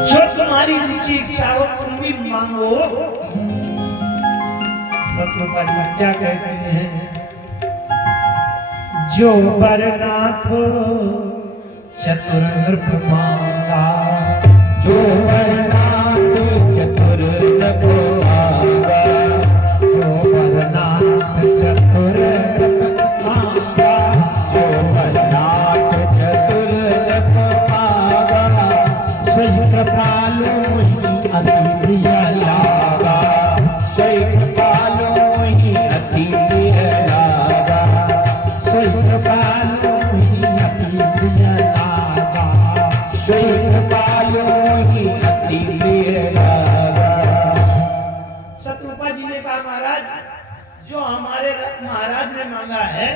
जो तुम्हारी रुचि इच्छा हो तुम भी मांगो। सतरूपाजी क्या कहते हैं, जो बरनाथ चतुर नृप मांगा, जो बरनाथ चतुर नृप मांगा, जो बरनाथ चतुर नृप मांगा, जो बरनाथ चतुर नृप मांगा, सही कृपालु ही अति प्रिय लागा, सही कृपालु ही अति प्रिय लागा, सही कृपालु ही अति प्रिय लागा, सही कृपालु ही अति प्रिय लागा। सतरूपा जी ने कहा, महाराज जो हमारे महाराज ने मांगा है,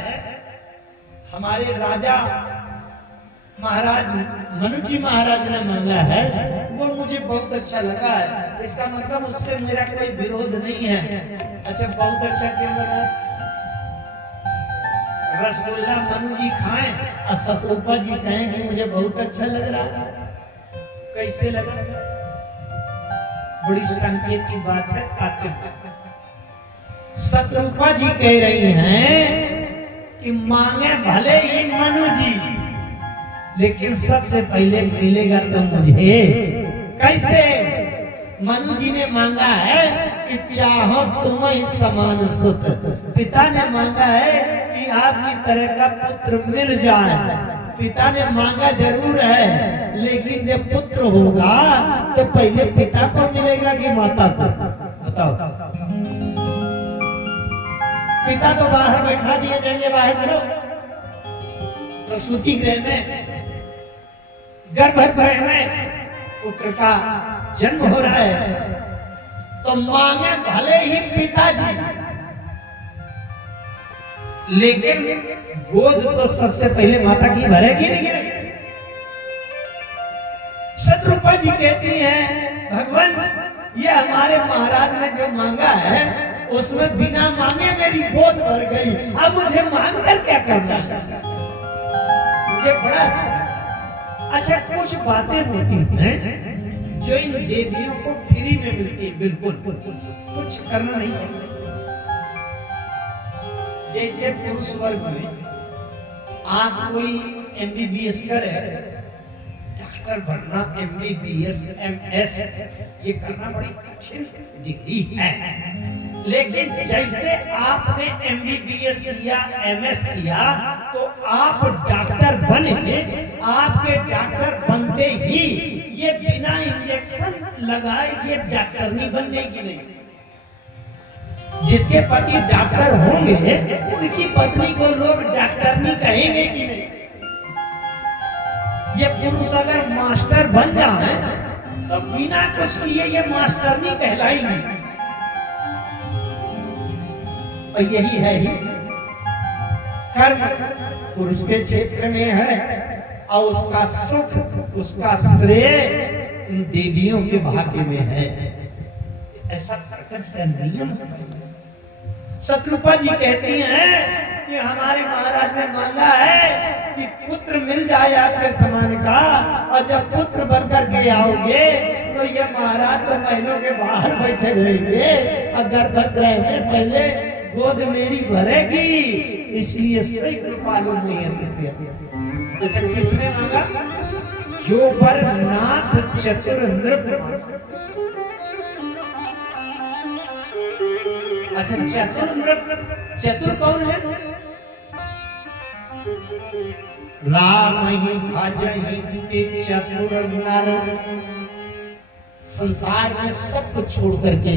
हमारे राजा महाराज मनु जी महाराज ने मांगा है, वो मुझे बहुत अच्छा लगा है। इसका मतलब उससे मेरा कोई विरोध नहीं है। अच्छा, बहुत अच्छा क्यों लगा? रसगुल्ला मनु जी खाएं और सतरूपा जी कहें कि मुझे बहुत अच्छा लग रहा है। कैसे लगा? बड़ी संकेत की बात है। आते सतरूपा जी कह रही हैं कि मांगे भले ही मनु जी, लेकिन सबसे पहले मिलेगा तो मुझे। कैसे? मनु जी ने मांगा है कि चाहो तुम ही समान सुत। पिता ने मांगा है कि आपकी तरह का पुत्र मिल जाए। पिता ने मांगा जरूर है, लेकिन जब पुत्र होगा तो पहले पिता को मिलेगा कि माता को? बताओ। पिता तो बाहर बैठा दिए जाएंगे, बाहर करो प्रसूति गृह में, गर्भगृह में पुत्र का जन्म हो रहा है, तो मांगे भले ही पिताजी, लेकिन गोद तो सबसे पहले माता की भरेगी नहीं। सतरूपा जी कहती हैं, भगवान ये हमारे महाराज ने जो मांगा है उसमें बिना मांगे मेरी गोद भर गई, अब मुझे मांग कर क्या करना है? मुझे बड़ा अच्छा कुछ बातें होती हैं जो इन देवियों को फ्री में मिलती है, बिल्कुल कुछ करना नहीं है। जैसे पुरुष वर्ग में आप कोई एमबीबीएस करे, डॉक्टर बनना, एमबीबीएस एमएस ये करना बड़ी कठिन डिग्री है, लेकिन जैसे आपने एमबीबीएस किया, एमएस किया, तो आप डॉक्टर बने। आपके डॉक्टर बनते ही ये बिना इंजेक्शन लगाए ये डॉक्टर नहीं बनने की नहीं। जिसके पति डॉक्टर होंगे उनकी पत्नी को लोग डॉक्टर नहीं कहेंगे कि नहीं। ये पुरुष अगर मास्टर बन जाए तो बिना कुछ किए ये मास्टर नहीं कहलाएंगे। और यही है ही कर्म पुरुष के क्षेत्र में है, और उसका सुख, उसका श्रेय इन देवियों के भाग्य में है। ऐसा प्रकृति का नियम है। सतरूपा जी कहती हैं कि हमारे महाराज ने मांगा है कि पुत्र मिल जाए आपके समान का, और जब पुत्र बनकर के आओगे तो ये महाराज तो महलों के बाहर बैठे रहेंगे, और गर्भगृह में पहले गोद मेरी भरेगी, इसलिए सही कृपालु नहीं। अच्छा, किसने मांगा? जो बरनाथ चतुर नृप। अच्छा, चतुर नृप, चतुर कौन है? राम ही भजहि चतुर नर। संसार में सब कुछ छोड़ करके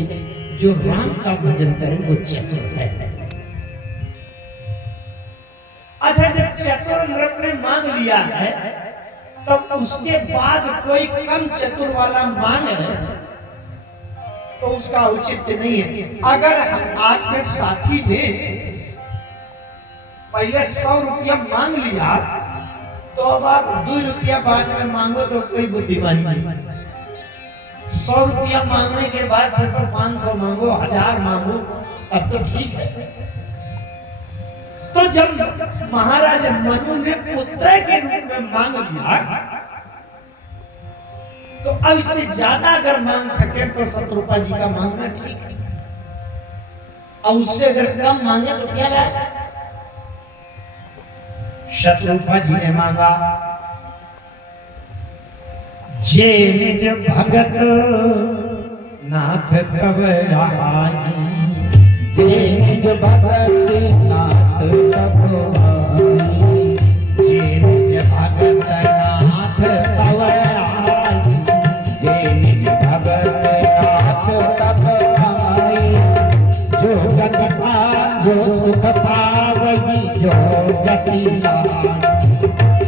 जो राम का भजन करे वो चतुर है। अच्छा, जब चतुर नृप ने मांग लिया है, तब उसके बाद कोई कम चतुर वाला मांगे तो उसका उचित नहीं है। अगर आपके साथी ने पहले 100 रुपया मांग लिया, तो अब आप 2 रुपया बाद में मांगो तो कोई बुद्धिमानी नहीं। 100 रुपया मांगने के बाद फिर तो 500 मांगो, 1000 मांगो, तब तो ठीक है। तो जब महाराज मनु ने पुत्र के रूप में मांग लिया, तो अब इससे ज्यादा अगर मांग सके तो शत्रुपा जी का मांगना ठीक है, और उससे अगर कम मांगे तो क्या लाए। शत्रुपा जी ने मांगा, जे निज भगत नाथ तब रहाई, जे निज भगत नाथ तब आई, जे निज भगत नाथ तब रहाई, जे निज भगत नाथ तब आई, जो गति पा जो सुख पावही जो गति लाई,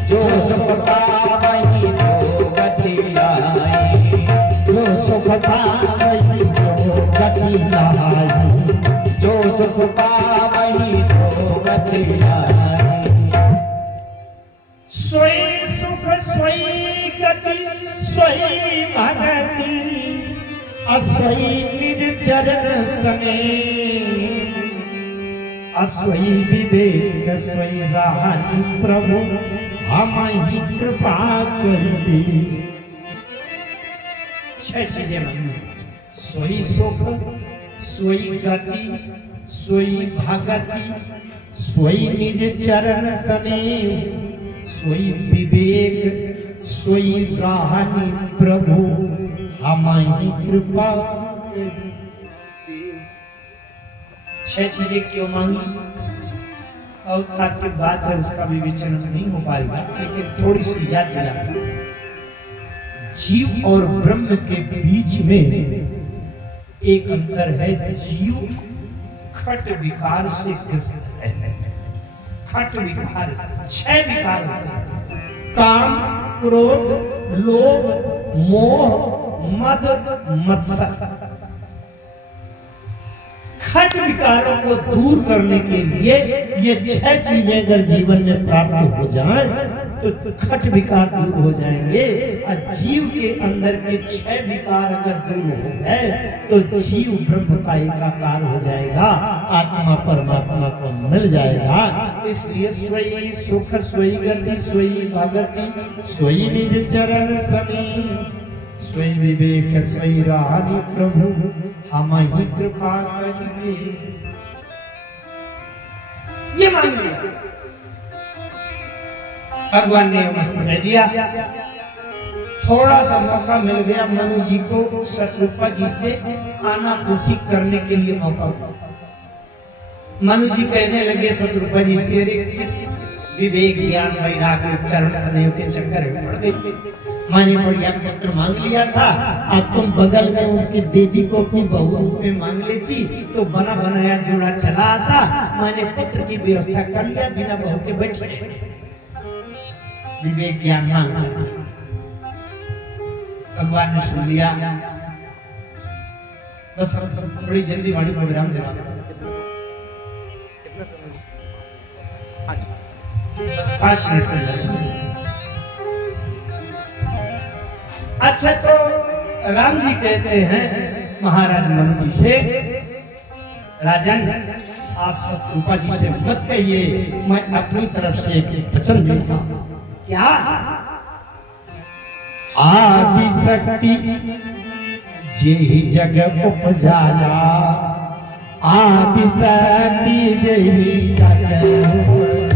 जो सुख पावही जो गति लाई, जो सुख पावही जो गति लाई, जो सुख पावही जो गति लाई। सोई सुख सोई गति सोई भगति, असोई निज चरण सने, असोई विवेक सोई रानी प्रभु हमहि कृपा कर दे। छह चीजें मांगी, सोई सुख सोई गति सोई भगति सोई निज चरण सने, सोई विवेक सोई रानी प्रभु हमारी कृपा कर दे। छह चीजें क्यों मांगी, और तात्विक बात है उसका विवेचन नहीं हो पाएगा, लेकिन थोड़ी सी याद दिला। जीव और ब्रह्म के बीच में एक अंतर है, जीव खट विकार से ग्रस्त है। खट विकार, छह विकार होते हैं, काम क्रोध लोभ मोह मद मत्सर। खट विकारों को दूर करने के लिए ये छह चीजें अगर जीवन में प्राप्त हो जाएं तो खट विकार दूर हो जाएंगे। और जीव के अंदर के छह विकार अगर दूर हो गए तो जीव ब्रह्म का एकाकार हो जाएगा, आत्मा परमात्मा को मिल जाएगा। इसलिए सोई सुख सोई गति सोई भगति सोई निज चरण सनी, सोई विवेक सोई रानी प्रभु हमारी कृपा करिए। ये मांग लिया, भगवान ने उसको कह दिया। थोड़ा सा मौका मिल गया मनु जी को शत्रुपा जी से आनाफूसी करने के लिए मौका। मनु जी कहने लगे शत्रुपा जी से, अरे किस विवेक ज्ञान वैराग्य चरण स्नेह के चक्कर में पड़ गए। माने बढ़िया पुत्र मांग लिया था, अब तुम बगल में उनकी देवी को अपनी बहू रूप में मांग लेती तो बना बनाया जोड़ा चला आता। माने पुत्र की व्यवस्था कर लिया, बिना बहू के बैठे विवेक ज्ञान मांग लिया। भगवान ने सुन लिया, बस बड़ी जल्दी वाणी को विराम देना। कितना समय? 5 मिनट। अच्छा, तो राम जी कहते हैं महाराज मनु जी से, राजन आप शत्रुपा जी से मत कहिए, मैं अपनी तरफ से एक वचन देता हूं। क्या? आदि शक्ति जेहि जग उपजाया, आदि शक्ति जेहि जग उपजाया,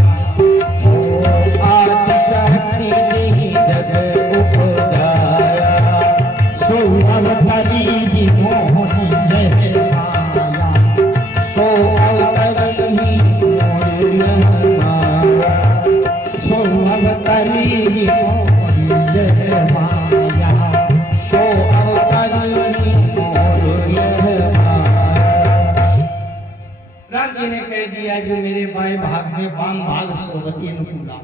आदि शक्ति जेहि जग उपजाया, सो अवतरी मोहि लह माया, सो अवतरी मोहि लह माया, सो अवतरी मोहि लह माया, सो अवतरी मोहि लह माया। राम जी ने कह दिया, जो मेरे बाएं भाग में वाम भाग सोवती अनुकूला,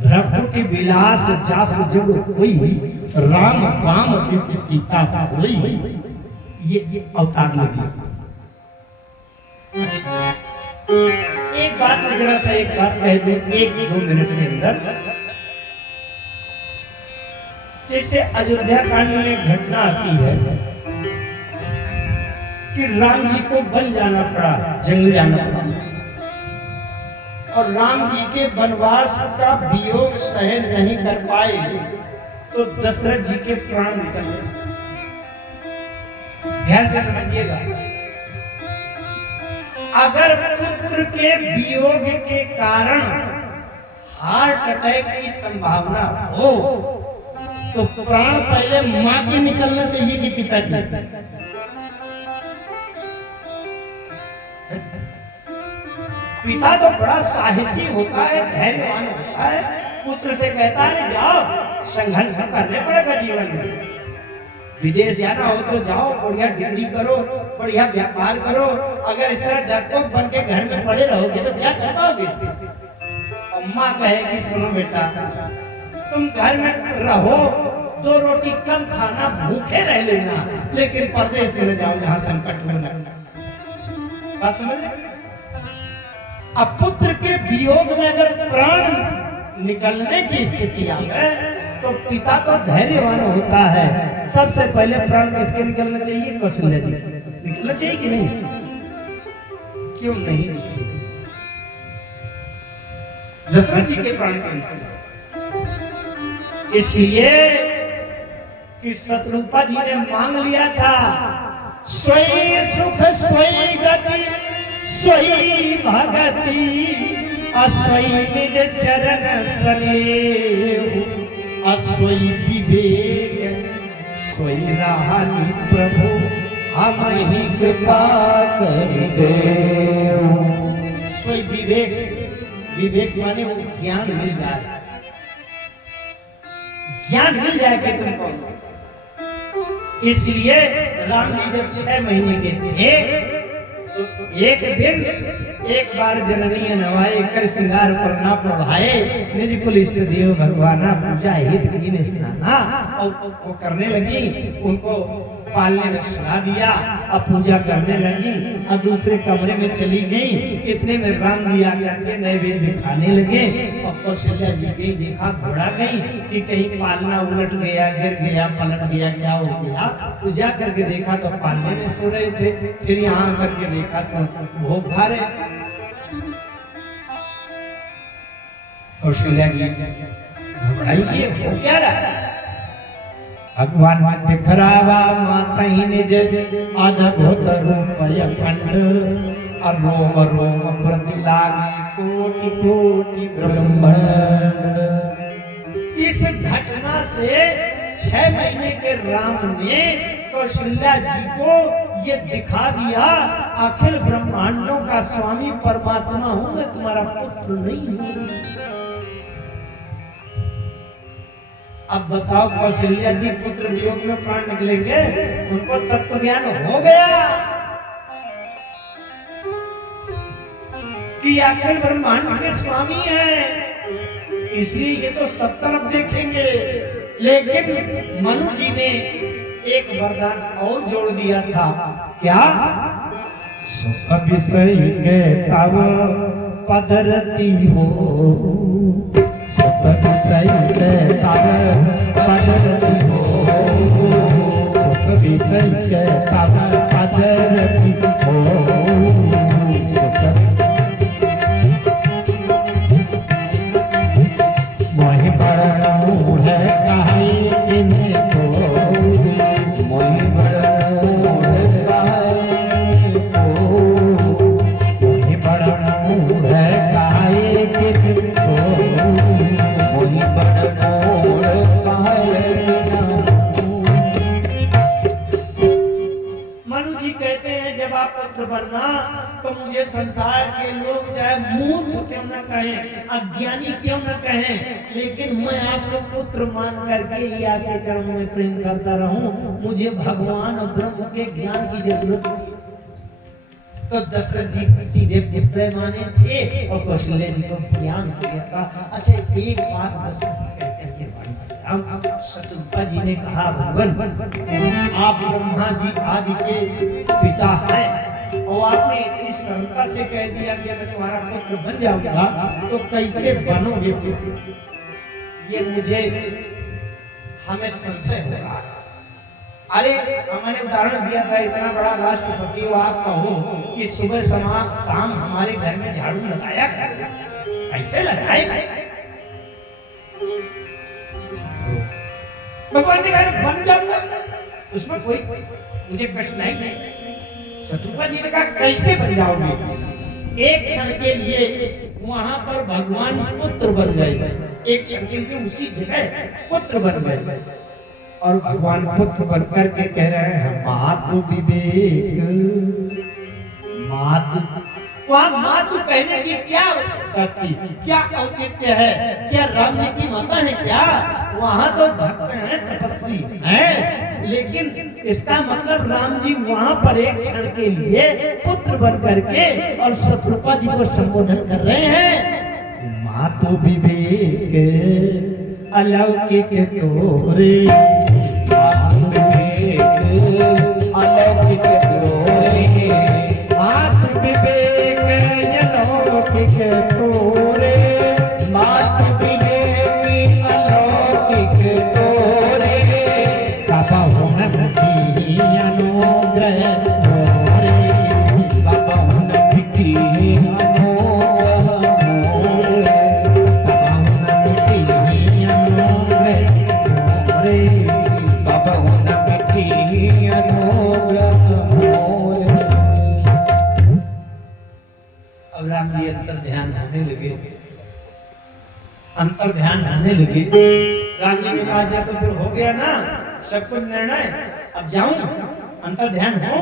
भ्रकुटी विलास जास जग कोई, राम काम तिस सीता सोई, ये अवतार लगी। एक बात में जरा सा एक बात कह दूं 1-2 मिनट के अंदर। जैसे अयोध्या कांड में घटना आती है कि राम जी को वन जाना पड़ा, जंगल जाना पड़ा, और राम जी के वनवास का वियोग सहन नहीं कर पाए तो दशरथ जी के प्राण निकल गए। ध्यान से समझिएगा, अगर पुत्र के वियोग के कारण हार्ट अटैक की संभावना हो तो प्राण पहले मां के निकलना चाहिए कि पिता के? पिता तो बड़ा साहसी होता है, धैर्यवान होता है, पुत्र से कहता है जाओ, संघर्ष करने पड़ेगा जीवन में, विदेश जाना हो तो जाओ, बढ़िया डिग्री करो, बढ़िया व्यापार करो, अगर इस तरह डरपोक बन के घर में पड़े रहोगे तो क्या कर पाओगे? अम्मा कहेगी सुनो बेटा, तुम घर में रहो, 2 रोटी कम खाना, भूखे रह लेना, लेकिन परदेश में जाओ जहां संकट में न। बात समझ रहे? अब पुत्र के वियोग में अगर प्राण निकलने की स्थिति आ गए तो पिता तो धैर्यवान होता है, सबसे पहले प्राण किसके निकलना चाहिए? कौशल्या जी निकलना चाहिए कि नहीं? क्यों नहीं निकले? दशरथ जी के प्राण क्यों निकले? इसलिए कि शत्रुपा जी ने मांग लिया था, स्वयं सुख स्वयं गति स्वयं भगति अस्वयं निज चरण स्नेहु अस्वयं विवेक स्वयं रानी प्रभु हम ही कृपा कर देव। स्वयं विवेक, विवेक माने वो ज्ञान मिल जाए, ज्ञान मिल जाए कि तुमको। इसलिए राम जी जब 6 महीने के थे तो एक दिन एक बार जननी नवाए कर श्रृंगार करना प्रभाए निज कुल इष्ट देव भगवाना पूजा हित कीन स्नाना, और वो करने लगी, उनको पालने में सुला दिया, अब पूजा करने लगी, अब दूसरे कमरे में चली गई, इतने में राम जी आकर के नैवेद्य खाने लगे, और कौशल्या जी के देखा घोड़ा गई कि कहीं पालना उलट गया, गिर गया, पलट गया, क्या हो गया? पूजा करके देखा तो पालने में सो रहे थे, फिर यहाँ करके देखा तो भोग खा रहे। कौशल्या जी घबराई कि हो क्या रहा है? भगवान मध्य खरावा माता ही निज अद्भुत रूप अखंड, रोम रोम प्रति लागे कोटि कोटि ब्रह्मांड। इस घटना से 6 महीने के राम ने कौशल्या जी को ये दिखा दिया, अखिल ब्रह्मांडों का स्वामी परमात्मा हूं मैं, तुम्हारा पुत्र नहीं हूं। अब बताओ कौशल्या जी पुत्र वियोग में प्राण निकलेंगे, उनको तत्व ज्ञान हो गया कि अखिल ब्रह्मांड के स्वामी हैं, इसलिए ये तो सब तरफ देखेंगे। लेकिन मनु जी ने एक वरदान और जोड़ दिया था, क्या? सुख विषय के तब पदरती हो, सुख विषय के तब पदरती हो, सुख विषय के तब पदरती हो, मोहि बड़नू है कहीं इन्हें को, मोहि बड़नू है कहीं को, मोहि बड़नू है कहीं को, मोहि बड़नू है कहीं। मनु जी कहते हैं जब आप पुत्र बनना तो मुझे संसार के लोग चाहे मूर्ख क्यों न कहें, अज्ञानी क्यों न कहें, लेकिन मैं आपको पुत्र मान करके ही आपके चरणों में प्रेम करता रहूं, मुझे भगवान और ब्रह्म के ज्ञान की जरूरत नहीं। तो दशरथ जी सीधे पुत्र माने थे और कौशल्या जी को ज्ञान हो गया था। अच्छा एक बात बस कहकर के अब शत्रुपा जी ने कहा भगवान आप ब्रह्मा जी आदि के पिता हैं और आपने इतनी सरलता से कह दिया कि मैं तुम्हारा पुत्र बन जाऊंगा, तो कैसे बनोगे? ये मुझे हमें संशय हो रहा है। अरे मैंने उदाहरण दिया था, इतना बड़ा राष्ट्रपति हो, आप कहो कि सुबह शाम हमारे घर में झाड़ू लगाया कैसे लगाए? भगवान ने कहा बन जाऊंगा, उसमें कोई मुझे कठिनाई नहीं। शत्रुपा जी ने कहा कैसे बन जाओगे? एक क्षण के लिए वहां पर भगवान पुत्र बन गए, एक क्षण के लिए उसी जगह पुत्र बन गए। और भगवान पुत्र बन करके कह रहे हैं मातु विवेक, मातु। वहां मातु कहने की क्या आवश्यकता थी, क्या औचित्य है, क्या राम जी की माता है क्या? वहां तो भक्त हैं, तपस्वी हैं, लेकिन इसका मतलब राम जी वहां पर एक क्षण के लिए पुत्र बन करके और शत्रुपा जी को संबोधन कर रहे हैं। मातु विवेक अलौकिक तोरे, मातु विवेक अलौकिक तोरे, मातु विवेक अलौकिक तोरे, मातु विवेक अलौकिक तोरे, कबहुन की अनुग्रह मोरे, कबहुन की अनुग्रह मोरे, कबहुन की अनुग्रह मोरे। कबहुन की अनुग्रह मोरे। अब राम जी अंतर ध्यान होने लगे, अंतर ध्यान होने लगे। राम जी ने कहा जा तो फिर हो गया ना सब कुछ निर्णय, अब जाऊं अंतर ध्यान हो।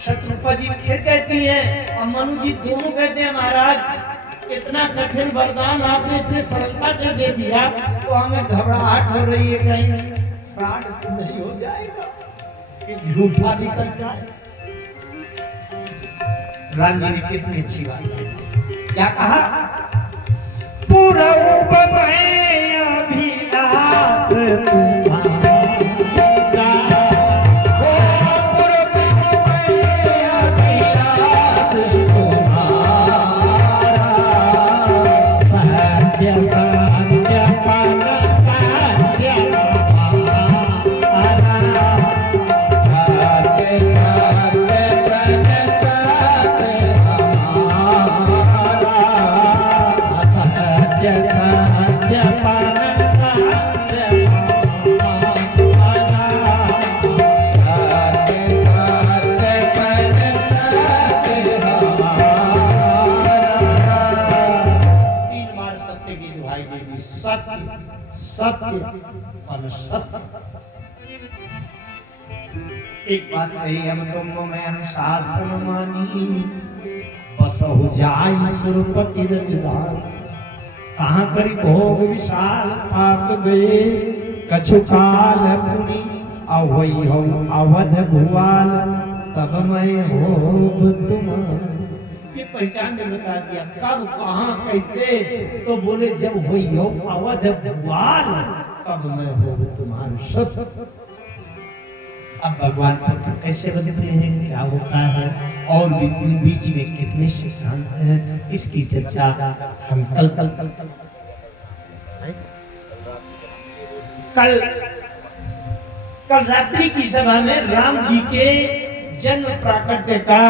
शत्रुपा जी फिर कहती हैं और मनु जी दोनों कहते हैं महाराज इतना कठिन वरदान आपने इतने सरलता से दे दिया तो हमें घबराहट हो रही है, कहीं प्राण तो नहीं हो जाएगा कि झूठा निकल जाए। राम जी ने कितनी अच्छी बात कही, क्या कहा? पूरब में अभिलाष तुम्हारा, सत्य सत्य पद सत्य एक बात कही हम तुमको मैं अनुशासन मानी, बसहु जाई सुरपति रजदार, कहाँ करी भोग विशाल पाक गए, कछु काल पुनि अवई हो अवध भुआल, तब मैं हो तुम्हारे। ये पहचान में बता दिया कब कहाँ कैसे, तो बोले जब हुई हो अवध भुआल तब मैं हो तुम्हारे सब। अब भगवान पुत्र कैसे बनते हैं, क्या होता है और बीच में कितने सिद्धांत हैं, इसकी चर्चा हम कल रात्रि की सभा में राम जी के जन्म प्राकट्य का